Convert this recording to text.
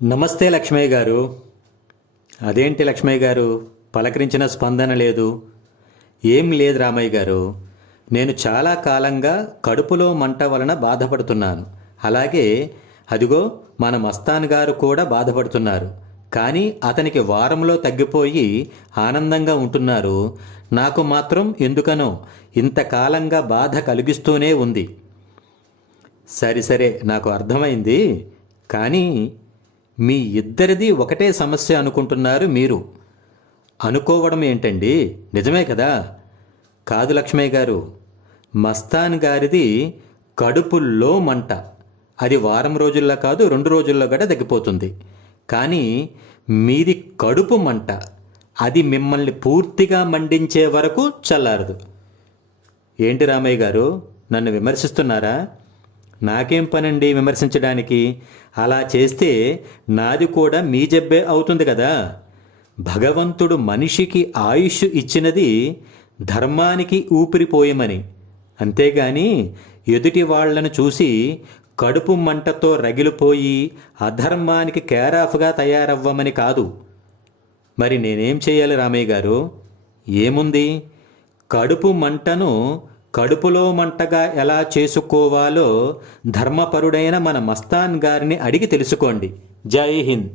నమస్తే లక్ష్మయ్య గారు. అదేంటి లక్ష్మయ్య గారు, పలకరించిన స్పందన లేదు? ఏం లేదు రామయ్య గారు, నేను చాలా కాలంగా కడుపులో మంట వలన బాధపడుతున్నాను. అలాగే అదిగో మన మస్తాన్ గారు కూడా బాధపడుతున్నారు. కానీ అతనికి వారంలో తగ్గిపోయి ఆనందంగా ఉంటున్నారు. నాకు మాత్రం ఎందుకనో ఇంతకాలంగా బాధ కలిగిస్తూనే ఉంది. సరే సరే, నాకు అర్థమైంది. కానీ మీ ఇద్దరిది ఒకటే సమస్య అనుకుంటున్నారు మీరు. అనుకోవడం ఏంటండి, నిజమే కదా? కాదు లక్ష్మయ్య గారు, మస్తాన్ గారిది కడుపులో మంట. అది వారం రోజుల్లో కాదు, 2 రోజుల్లో కూడా తగ్గిపోతుంది. కానీ మీది కడుపు మంట, అది మిమ్మల్ని పూర్తిగా మండించే వరకు చల్లారదు. ఏంటి రామయ్య గారు, నన్ను విమర్శిస్తున్నారా? నాకేం పనండి విమర్శించడానికి? అలా చేస్తే నాది కూడా మీ జబ్బే అవుతుంది కదా. భగవంతుడు మనిషికి ఆయుష్ ఇచ్చినది ధర్మానికి ఊపిరిపోయమని, అంతేగాని ఎదుటి వాళ్లను చూసి కడుపు మంటతో రగిలిపోయి అధర్మానికి కేరాఫ్గా తయారవ్వమని కాదు. మరి నేనేం చేయాలి రామయ్య గారు? ఏముంది, కడుపు మంటను కడుపులో మంటగా ఎలా చేసుకోవాలో ధర్మపరుడైన మన మస్తాన్ గారిని అడిగి తెలుసుకోండి. జై హింద్.